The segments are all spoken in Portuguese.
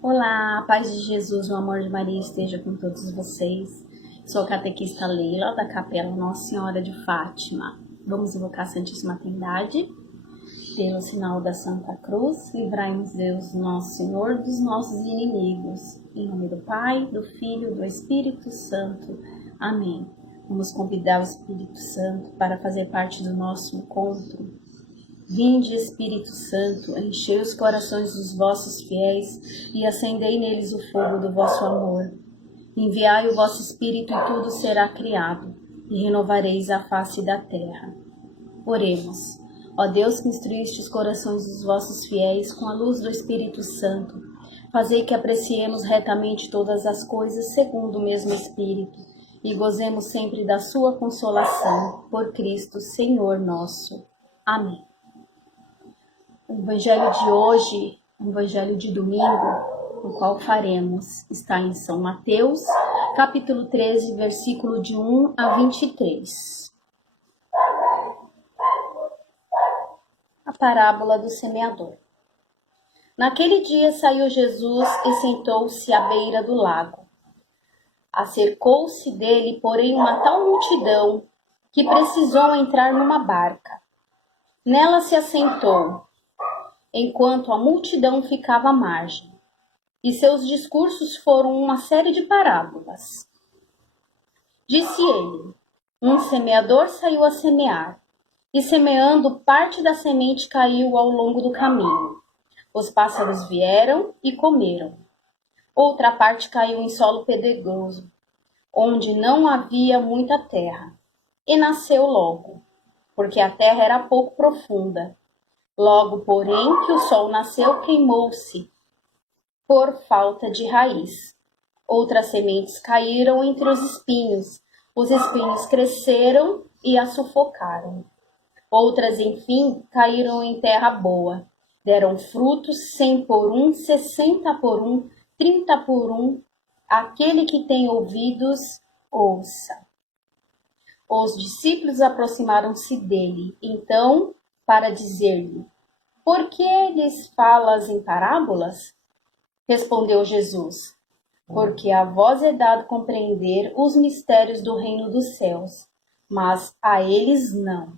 Olá, a paz de Jesus, o amor de Maria esteja com todos vocês. Sou a catequista Leila, da Capela Nossa Senhora de Fátima. Vamos invocar a Santíssima Trindade. Pelo sinal da Santa Cruz, livrai-nos Deus, nosso Senhor, dos nossos inimigos. Em nome do Pai, do Filho e do Espírito Santo. Amém. Vamos convidar o Espírito Santo para fazer parte do nosso encontro. Vinde, Espírito Santo, enchei os corações dos vossos fiéis e acendei neles o fogo do vosso amor. Enviai o vosso Espírito e tudo será criado, e renovareis a face da terra. Oremos. Ó Deus, que instruíste os corações dos vossos fiéis com a luz do Espírito Santo, fazei que apreciemos retamente todas as coisas segundo o mesmo Espírito, e gozemos sempre da sua consolação, por Cristo, Senhor nosso. Amém. O evangelho de hoje, o evangelho de domingo, o qual faremos, está em São Mateus, capítulo 13, versículo de 1 a 23. A parábola do semeador. Naquele dia saiu Jesus e sentou-se à beira do lago. Acercou-se dele, porém, uma tal multidão que precisou entrar numa barca. Nela se assentou, enquanto a multidão ficava à margem, e seus discursos foram uma série de parábolas. Disse ele: um semeador saiu a semear, e semeando, parte da semente caiu ao longo do caminho. Os pássaros vieram e comeram. Outra parte caiu em solo pedregoso, onde não havia muita terra, e nasceu logo, porque a terra era pouco profunda. Logo, porém, que o sol nasceu, queimou-se, por falta de raiz. Outras sementes caíram entre os espinhos. Os espinhos cresceram e a sufocaram. Outras, enfim, caíram em terra boa. Deram frutos 100 por 1, 60 por 1, 30 por 1. Aquele que tem ouvidos, ouça. Os discípulos aproximaram-se dele, então, para dizer-lhe: por que lhes falas em parábolas? Respondeu Jesus: porque a vós é dado compreender os mistérios do reino dos céus, mas a eles não.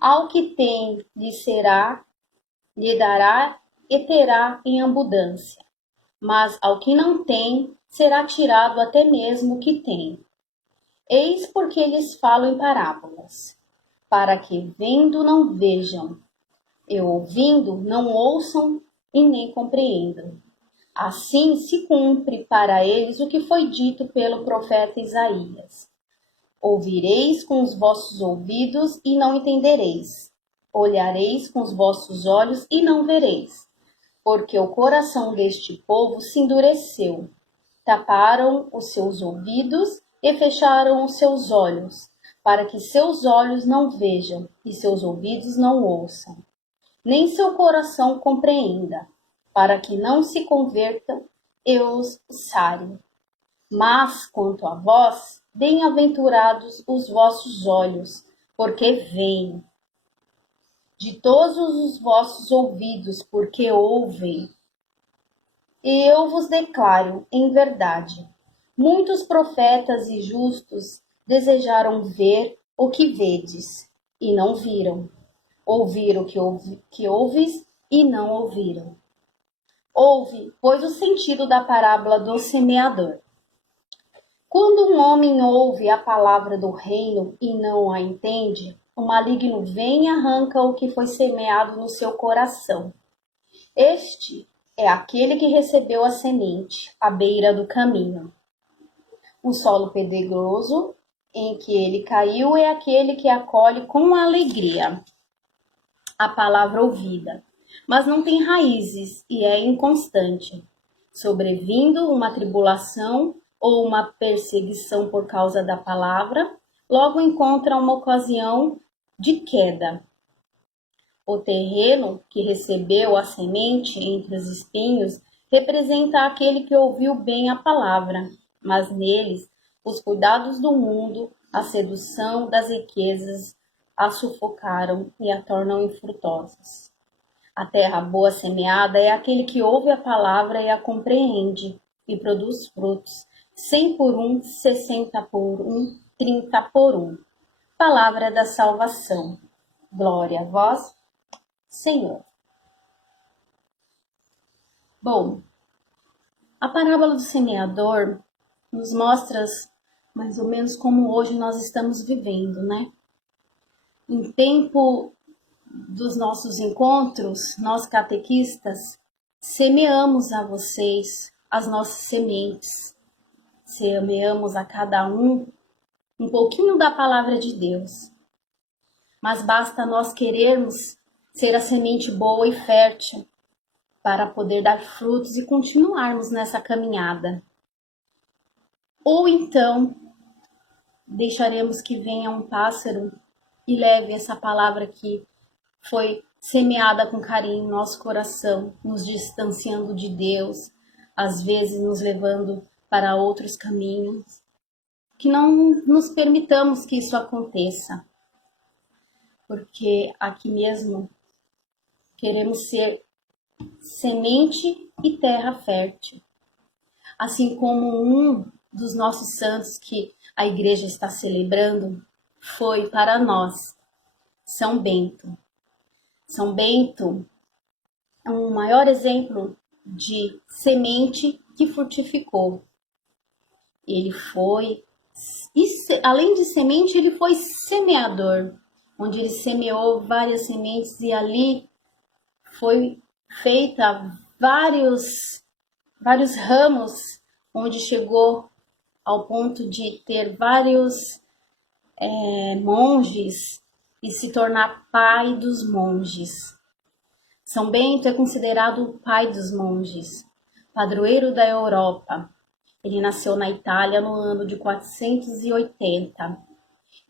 Ao que tem, lhe dará e terá em abundância, mas ao que não tem, será tirado até mesmo o que tem. Eis porque lhes falo em parábolas, para que vendo não vejam, e ouvindo não ouçam e nem compreendam. Assim se cumpre para eles o que foi dito pelo profeta Isaías: ouvireis com os vossos ouvidos e não entendereis, olhareis com os vossos olhos e não vereis, porque o coração deste povo se endureceu, taparam os seus ouvidos e fecharam os seus olhos, para que seus olhos não vejam e seus ouvidos não ouçam, nem seu coração compreenda, para que não se convertam e os sarem. Mas, quanto a vós, bem-aventurados os vossos olhos, porque veem, ditosos os vossos ouvidos, porque ouvem. E eu vos declaro, em verdade, muitos profetas e justos desejaram ver o que vedes, e não viram, ouvir o que ouves, e não ouviram. Ouve, pois, o sentido da parábola do semeador. Quando um homem ouve a palavra do reino e não a entende, o maligno vem e arranca o que foi semeado no seu coração. Este é aquele que recebeu a semente à beira do caminho. O solo pedregoso em que ele caiu é aquele que acolhe com alegria a palavra ouvida, mas não tem raízes e é inconstante. Sobrevindo uma tribulação ou uma perseguição por causa da palavra, logo encontra uma ocasião de queda. O terreno que recebeu a semente entre os espinhos representa aquele que ouviu bem a palavra, mas neles os cuidados do mundo, a sedução das riquezas a sufocaram e a tornam infrutuosas. A terra boa semeada é aquele que ouve a palavra e a compreende e produz frutos, 100 por um, 60 por um, 30 por um. Palavra da salvação. Glória a vós, Senhor. Bom, a parábola do semeador nos mostra mais ou menos como hoje nós estamos vivendo, né? Em tempo dos nossos encontros, nós catequistas semeamos a vocês as nossas sementes. Semeamos a cada um pouquinho da palavra de Deus. Mas basta nós querermos ser a semente boa e fértil para poder dar frutos e continuarmos nessa caminhada. Ou então, deixaremos que venha um pássaro e leve essa palavra que foi semeada com carinho em nosso coração, nos distanciando de Deus, às vezes nos levando para outros caminhos. Que não nos permitamos que isso aconteça, porque aqui mesmo queremos ser semente e terra fértil. Assim como um dos nossos santos que a igreja está celebrando foi para nós, São Bento. São Bento é um maior exemplo de semente que frutificou. Ele foi, além de semente, ele foi semeador, onde ele semeou várias sementes e ali foi feita vários ramos, onde chegou ao ponto de ter vários monges e se tornar pai dos monges. São Bento é considerado o pai dos monges, padroeiro da Europa. Ele nasceu na Itália no ano de 480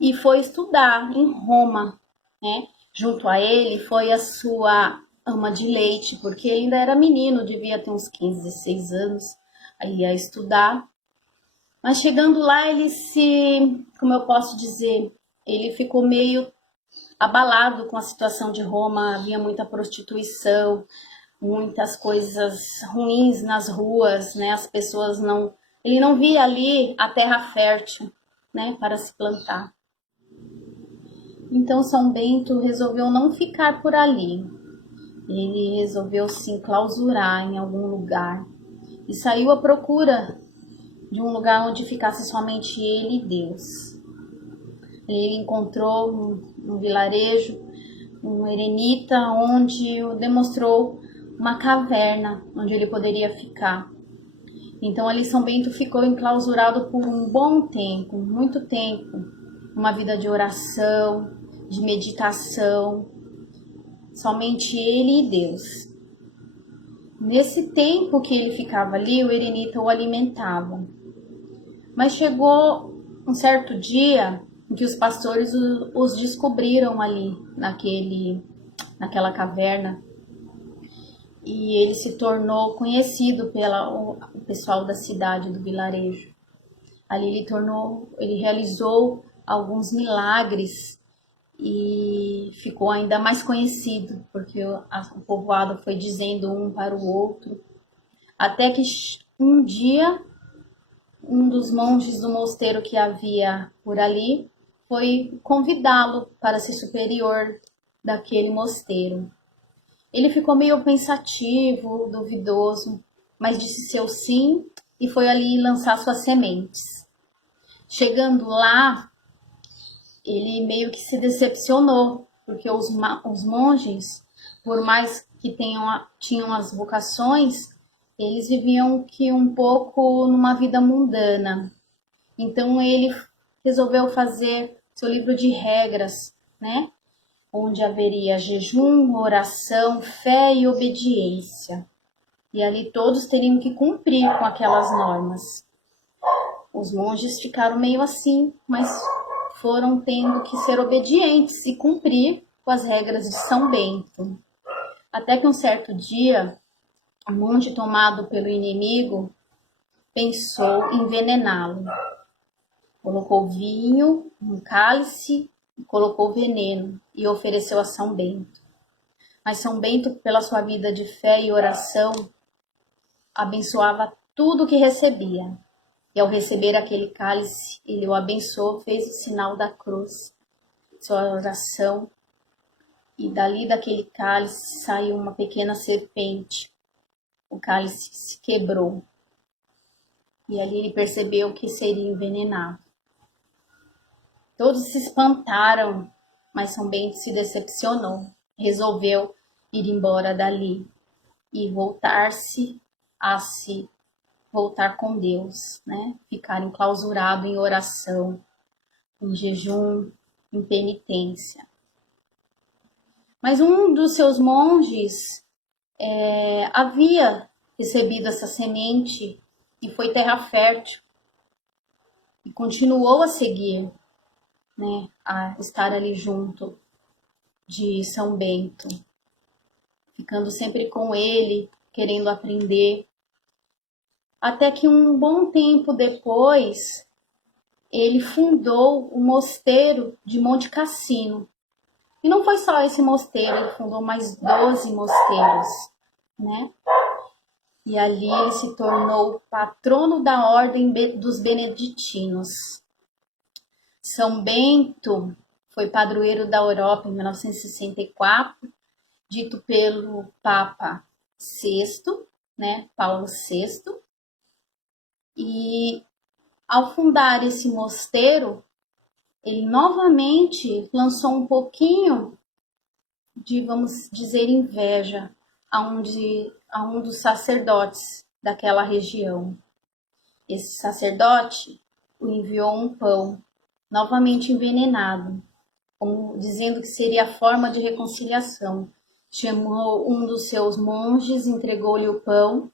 e foi estudar em Roma, né? Junto a ele foi a sua ama de leite, porque ele ainda era menino, devia ter uns 15, 16 anos, aí ia estudar. Mas chegando lá, como eu posso dizer, ele ficou meio abalado com a situação de Roma, havia muita prostituição, muitas coisas ruins nas ruas, né? As pessoas ele não via ali a terra fértil, né, para se plantar. Então São Bento resolveu não ficar por ali. Ele resolveu se enclausurar em algum lugar e saiu à procura de um lugar onde ficasse somente ele e Deus. Ele encontrou no vilarejo um eremita onde demonstrou uma caverna onde ele poderia ficar. Então ali São Bento ficou enclausurado por um bom tempo, muito tempo, uma vida de oração, de meditação, somente ele e Deus. Nesse tempo que ele ficava ali, o eremita o alimentava. Mas chegou um certo dia em que os pastores os descobriram ali, naquela caverna. E ele se tornou conhecido pelo pessoal da cidade, do vilarejo. Ali ele realizou alguns milagres e ficou ainda mais conhecido, porque o povoado foi dizendo um para o outro. Até que um dia, um dos monges do mosteiro que havia por ali foi convidá-lo para ser superior daquele mosteiro. Ele ficou meio pensativo, duvidoso, mas disse seu sim e foi ali lançar suas sementes. Chegando lá, ele meio que se decepcionou, porque os monges, por mais que tinham as vocações, eles viviam que um pouco numa vida mundana. Então ele resolveu fazer seu livro de regras, né? Onde haveria jejum, oração, fé e obediência. E ali todos teriam que cumprir com aquelas normas. Os monges ficaram meio assim, mas foram tendo que ser obedientes e cumprir com as regras de São Bento. Até que um certo dia, o monge tomado pelo inimigo pensou em envenená-lo. Colocou vinho, um cálice, colocou veneno e ofereceu a São Bento. Mas São Bento, pela sua vida de fé e oração, abençoava tudo que recebia. E ao receber aquele cálice, ele o abençoou, fez o sinal da cruz, sua oração, e dali daquele cálice saiu uma pequena serpente. O cálice se quebrou, e ali ele percebeu que seria envenenado. Todos se espantaram, mas São Bento se decepcionou, resolveu ir embora dali e voltar com Deus, né? Ficar enclausurado em oração, em jejum, em penitência. Mas um dos seus monges havia recebido essa semente e foi terra fértil e continuou a seguir, né? A estar ali junto de São Bento, ficando sempre com ele, querendo aprender. Até que um bom tempo depois, ele fundou o mosteiro de Monte Cassino. E não foi só esse mosteiro, ele fundou mais 12 mosteiros, né? E ali ele se tornou patrono da Ordem dos Beneditinos. São Bento foi padroeiro da Europa em 1964, dito pelo Papa VI, né, Paulo VI. E ao fundar esse mosteiro, ele novamente lançou um pouquinho de, vamos dizer, inveja a um dos sacerdotes daquela região. Esse sacerdote o enviou um pão novamente envenenado, dizendo que seria a forma de reconciliação. Chamou um dos seus monges, entregou-lhe o pão,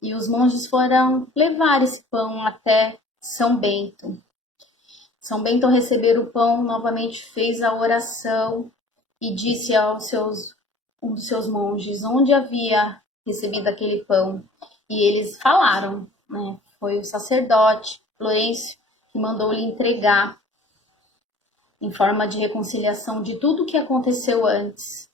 e os monges foram levar esse pão até São Bento. São Bento, ao receber o pão, novamente fez a oração e disse um dos seus monges onde havia recebido aquele pão. E eles falaram, né? Foi o sacerdote Florencio que mandou lhe entregar em forma de reconciliação de tudo o que aconteceu antes.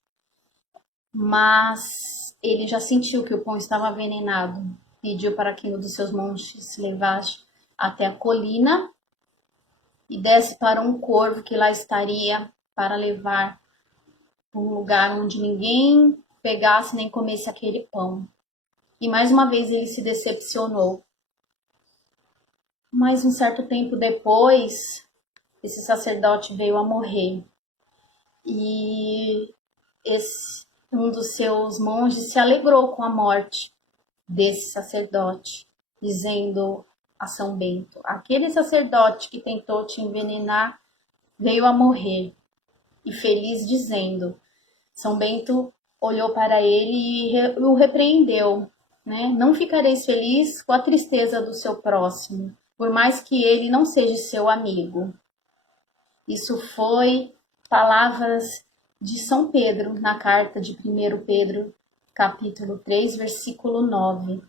Mas ele já sentiu que o pão estava envenenado. Pediu para que um dos seus monges levasse até a colina e desse para um corvo que lá estaria para levar para um lugar onde ninguém pegasse nem comesse aquele pão. E mais uma vez ele se decepcionou. Mas um certo tempo depois, esse sacerdote veio a morrer. E um dos seus monges se alegrou com a morte desse sacerdote, dizendo a São Bento: aquele sacerdote que tentou te envenenar veio a morrer. E feliz dizendo, São Bento olhou para ele e o repreendeu, né? Não ficareis feliz com a tristeza do seu próximo, por mais que ele não seja seu amigo. Isso foi palavras de São Pedro na carta de 1 Pedro, capítulo 3, versículo 9.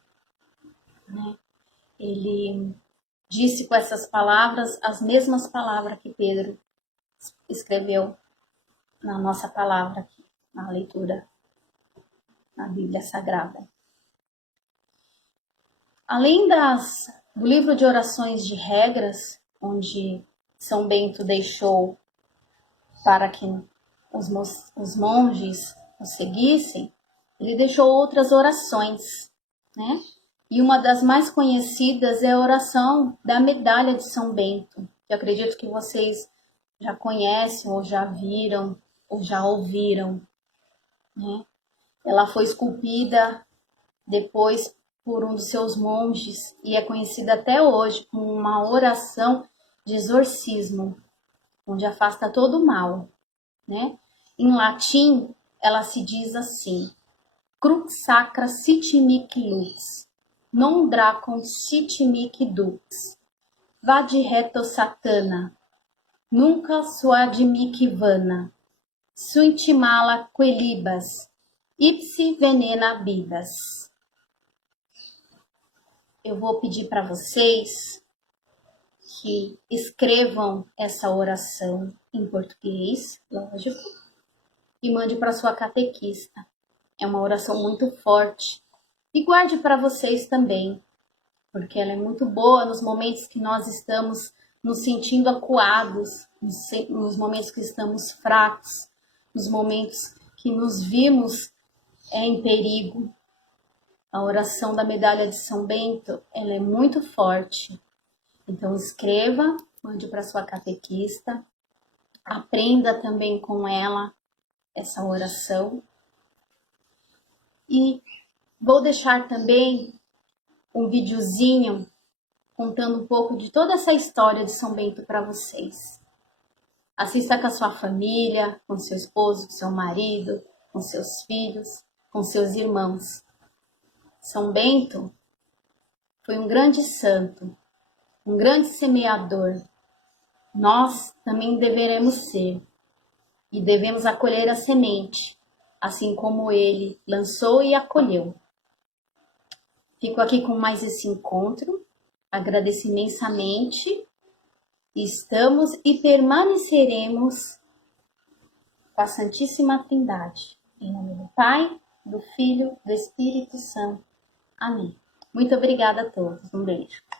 Né? Ele disse com essas palavras as mesmas palavras que Pedro escreveu na nossa palavra aqui, na leitura na Bíblia Sagrada. Além do livro de orações de regras, onde São Bento deixou para que os monges o seguissem, ele deixou outras orações, né? E uma das mais conhecidas é a oração da medalha de São Bento, que acredito que vocês já conhecem, ou já viram, ou já ouviram, né? Ela foi esculpida depois por um dos seus monges e é conhecida até hoje como uma oração de exorcismo, onde afasta todo o mal, né? Em latim, ela se diz assim: Crux sacra sit mihi lux, non dracon sit mihi dux, vade reto satana, nunca suade mihi vana, sunt mala quelibas, ipsi venena bibas. Eu vou pedir para vocês que escrevam essa oração em português, lógico, e mande para sua catequista. É uma oração muito forte. E guarde para vocês também, porque ela é muito boa nos momentos que nós estamos nos sentindo acuados, nos momentos que estamos fracos, nos momentos que nos vimos em perigo. A oração da medalha de São Bento, ela é muito forte. Então escreva, mande para sua catequista, aprenda também com ela essa oração. E vou deixar também um videozinho contando um pouco de toda essa história de São Bento para vocês. Assista com a sua família, com seu esposo, com seu marido, com seus filhos, com seus irmãos. São Bento foi um grande santo, um grande semeador. Nós também deveremos ser e devemos acolher a semente, assim como ele lançou e acolheu. Fico aqui com mais esse encontro, agradeço imensamente. Estamos e permaneceremos com a Santíssima Trindade. Em nome do Pai, do Filho, do Espírito Santo. Amém. Muito obrigada a todos. Um beijo.